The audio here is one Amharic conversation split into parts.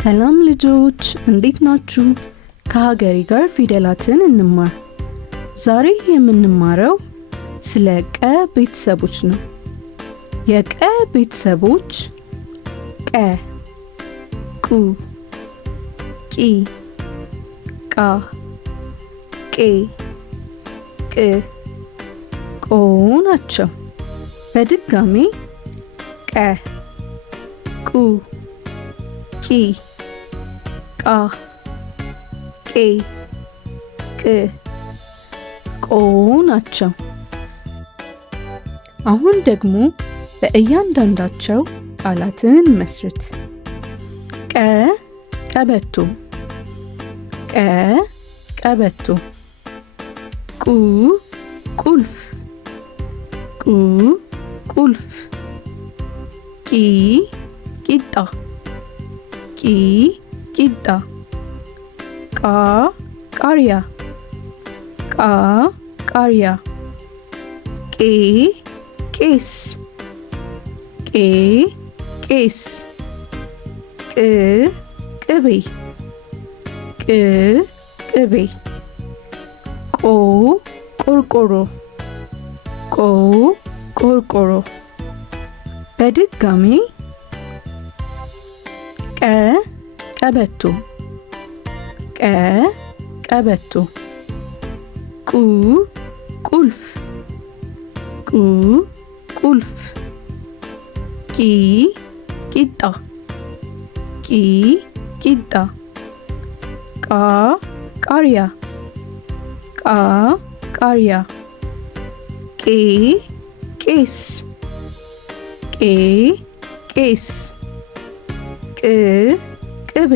ሰላም ልጆች እንዴት ናችሁ? ከሀገሬ ጋር ፊደላትን እንማር። ዛሬ የምንማረው ስለ ቀ ቤተሰቦች ነው። የቀ ቤተሰቦች ቀ፣ ቁ፣ ቂ፣ ቃ፣ ቄ፣ ቅ፣ ቆ ናቸው። በድጋሚ ቀ፣ ቁ፣ ቂ፣ ቃ፣ ቄ፣ ቅ፣ ቆ ናቸው። አሁን ደግሞ በእያንዳንዳቸው ቃላትን እንመስርት። ቀ ቀበቶ፣ ቀ ቀበቶ። ቁ ቁልፍ፣ ቁ ቁልፍ። ቂ ቂጣ፣ ቂ ቂጣ። ቃ ቃሪያ፣ ቃ ቃሪያ። ቄ ቄስ፣ ቄ ቄስ። ቅ ቅቤ፣ ቅ ቅቤ። ቆ ቆርቆሮ፣ ቆ ቆርቆሮ። በድጋሚ ቀ ቀበቶ፣ ቀ ቀበቶ። ቁ ቁልፍ፣ ቁ ቁልፍ። ቂ ቂጣ፣ ቂ ቂጣ። ቃ ቃሪያ፣ ቃ ቃሪያ። ቄ ቄስ፣ ቄ ቄስ። ቅ ቅቤ፣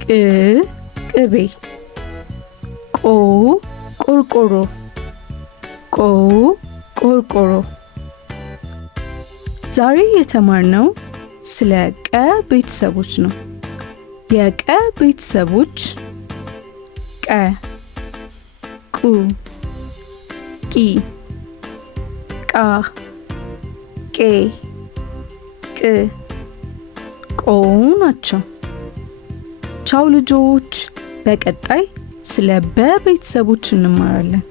ቅ ቅቤ። ቆ ቆርቆሮ፣ ቆ ቆርቆሮ። ዛሬ የተማርነው ስለ ቀ ቤተሰቦች ነው። የቀ ቤተሰቦች ቀ፣ ቁ፣ ቂ፣ ቃ፣ ቄ፣ ቅ፣ ቆ ናቸው። ቻው ልጆች፣ በቀጣይ ስለ በ ቤተሰቦች እንማራለን።